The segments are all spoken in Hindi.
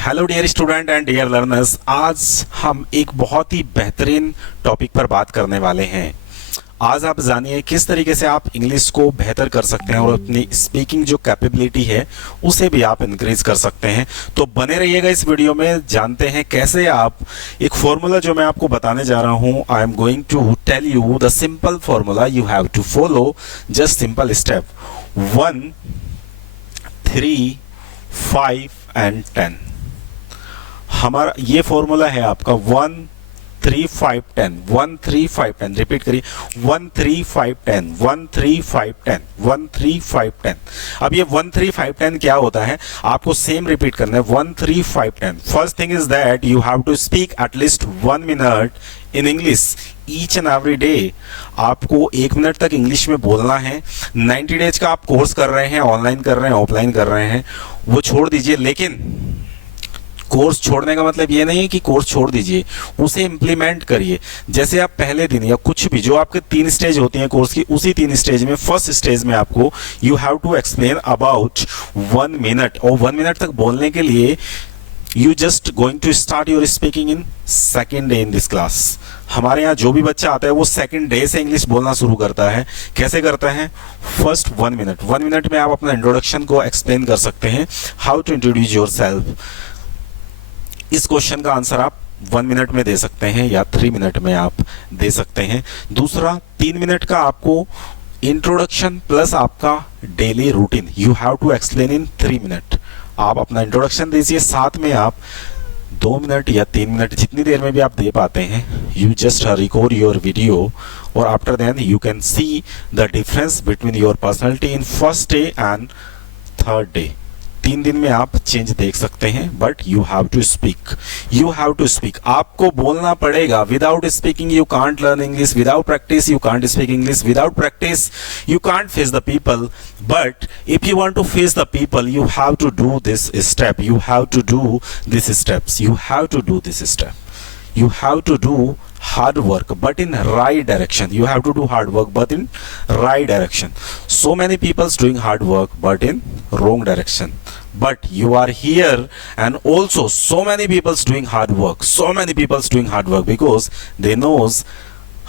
Hello dear student and dear learners, आज हम एक बहुत ही बेहतरीन टॉपिक पर बात करने वाले हैं। आज आप जानिए किस तरीके से आप इंग्लिश को बेहतर कर सकते हैं और अपनी स्पीकिंग जो कैपेबिलिटी है उसे भी आप इंक्रीज कर सकते हैं। तो बने रहिएगा इस वीडियो में, जानते हैं कैसे आप एक फॉर्मूला जो मैं आपको बताने जा रहा हूं। I am going to tell you the simple formula you have to follow, just simple step 1, 3, 5 and 10। हमारा ये फॉर्मूला है आपका 1, 3, 5, 10, 1, 3, 5, 10। रिपीट करिए 1, 3, 5, 10, 1, 3, 5, 10, 1, 3, 5, 10। अब ये 1, 3, 5, 10 क्या होता है, आपको सेम रिपीट करना है 1, 3, 5, 10। First thing is that you have to speak at least 1 minute in English each and every day. आपको 1 मिनट तक इंग्लिश में बोलना है। 90 डेज का आप कोर्स कर रहे हैं, ऑनलाइन कर रहे हैं, ऑफलाइन कर रहे हैं, वो छोड़ दीजिए। लेकिन कोर्स छोड़ने का मतलब ये नहीं है कि कोर्स छोड़ दीजिए, उसे इम्प्लीमेंट करिए। जैसे आप पहले दिन या कुछ भी जो आपके 3 स्टेज होती हैं कोर्स की, उसी 3 स्टेज में फर्स्ट स्टेज में आपको you have to explain about 1 minute. और 1 मिनट तक बोलने के लिए you just going to start your speaking in second day in this class. हमारे यहाँ जो भी बच्चा आता है वो सेकेंड डे से इंग्लिश बोलना शुरू करता है। कैसे करता है? First 1 minute. 1 मिनट में आप अपना इंट्रोडक्शन को एक्सप्लेन कर सकते हैं, how to introduce yourself. इस क्वेश्चन का आंसर आप 1 मिनट में दे सकते हैं या 3 मिनट में आप दे सकते हैं। दूसरा 3 मिनट का आपको इंट्रोडक्शन प्लस आपका daily routine you have to explain in 3 minute. आप अपना इंट्रोडक्शन दीजिए, साथ में आप 2 मिनट या 3 मिनट जितनी देर में भी आप दे पाते हैं, you just record your video और after then you can see the difference between your personality in first day and third day. 3 दिन में आप चेंज देख सकते हैं, but you have to speak, you have to speak. आपको बोलना पड़ेगा। Without speaking you can't learn English, without practice you can't speak English, without practice you can't face the people. But if you want to face the people you have to do this step, you have to do this steps, you have to do this step. You have to do hard work but in right direction. You have to do hard work but in right direction. So many people's doing hard work but in wrong direction. But you are here and also so many people's doing hard work. So many people's doing hard work because they knows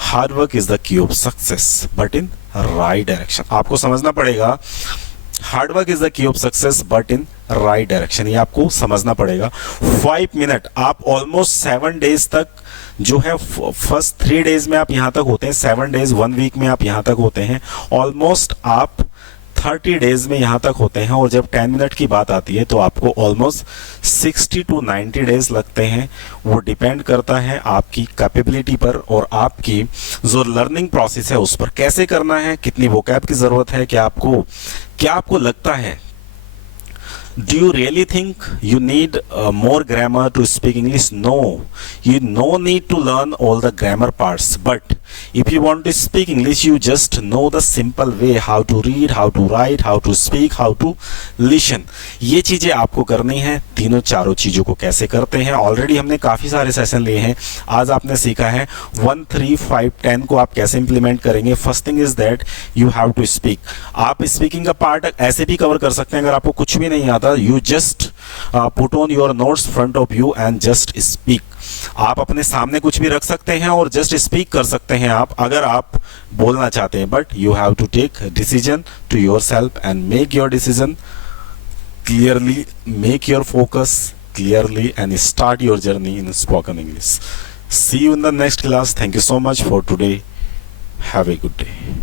hard work is the key of success but in right direction. आपको समझना पड़ेगा hard work is the key of success but in right direction. ये आपको समझना पड़ेगा। 5 मिनट आप ऑलमोस्ट 7 डेज तक जो है, फर्स्ट 3 डेज में आप यहाँ तक होते हैं, 7 डेज 1 वीक में आप यहाँ तक होते हैं, ऑलमोस्ट आप 30 डेज में यहाँ तक होते हैं। और जब 10 मिनट की बात आती है तो आपको ऑलमोस्ट 60 to 90 डेज लगते हैं। वो डिपेंड करता है आपकी कैपेबिलिटी पर और आपकी जो लर्निंग प्रोसेस है उस पर। कैसे करना है, कितनी वोकैब की ज़रूरत है, क्या आपको लगता है, do you really think you need more grammar to speak English? No, you no need to learn all the grammar parts, but if you want to speak English you just know the simple way how to read, how to write, how to speak, how to listen। ये चीज़ें आपको करनी है। तीनों चारों चीज़ों को कैसे करते हैं, ऑलरेडी हमने काफ़ी सारे सेशन लिए हैं। आज आपने सीखा है 1, 3, 5, 10 को आप कैसे इंप्लीमेंट करेंगे। First thing is that you have to speak. आप स्पीकिंग का पार्ट ऐसे भी कवर कर सकते हैं, अगर आपको कुछ भी नहीं आता you just put on your notes front of you and just speak। आप अपने सामने कुछ भी रख सकते हैं और जस्ट स्पीक कर सकते हैं आप, अगर आप बोलना चाहते हैं। But you have to take decision to yourself and make your decision clearly, make your focus clearly and start your journey in spoken English. See you in the next class. Thank you so much for today. Have a good day.